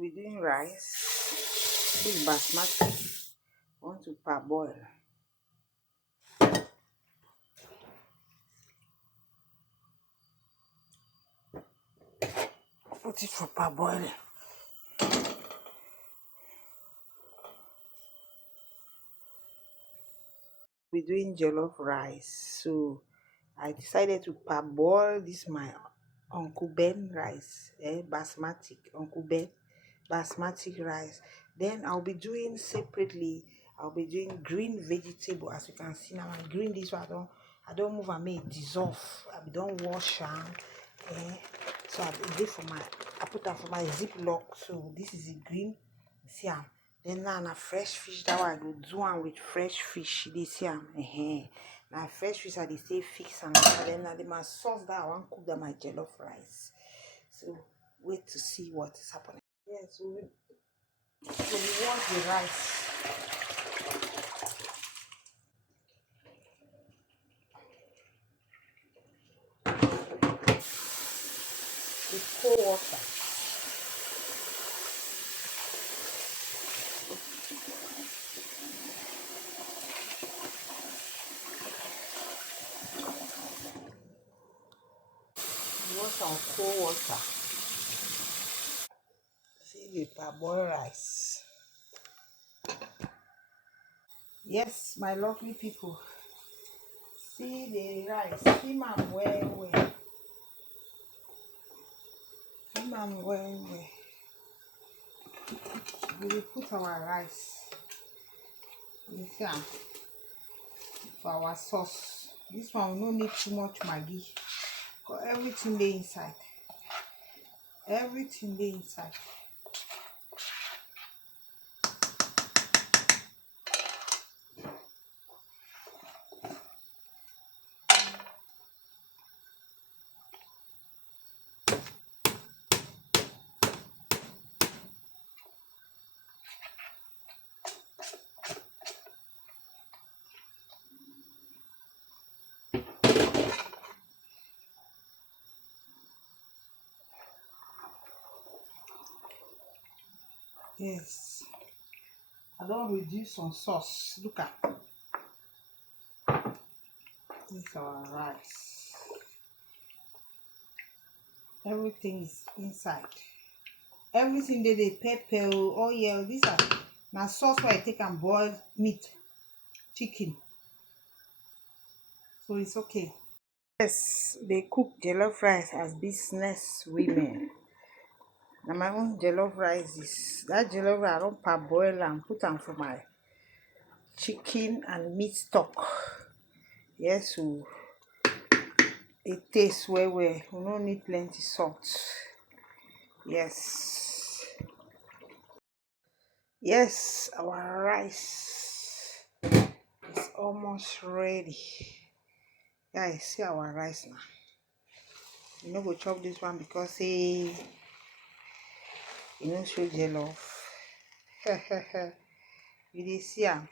We're doing rice. This basmati. I want to parboil. Put it for parboiling. We're doing jollof rice, so I decided to parboil this my Uncle Ben rice, basmati, Uncle Ben basmati rice. Then I'll be doing separately. I'll be doing green vegetable. As you can see now, I green this one. I don't move and make dissolve. I don't wash them. So I did for my. I put that for my ziplock. So this is a green. See am. Then now na fresh fish that one I go do one with fresh fish. This see am. Now fresh fish I dey stay fix and then now my sauce that I want cook that my jollof rice. So wait to see what is happening. Yeah, so we wash the rice. With cold water. Wash on cold water. See the parboiled rice. Yes, my lovely people. See the rice. Steam am well well. Steam am well well. We will put our rice. You see am for our sauce. This one we no need too much maggi. Cause everything dey inside. Everything dey inside. Yes. I don't reduce on sauce. Look at this our rice. Everything is inside. Everything they pepper, oil. These are now sauce where I take and boil meat, chicken. So it's okay. Yes, they cook jollof rice as business women. Now my own jollof rice is that jollof rice I don't parboil and put them for my chicken and meat stock. Yes, so it tastes well. We don't need plenty salt. Yes. Yes, our rice is almost ready. Guys, see our rice now. You know go chop this one because you know show jollof. You dey see am.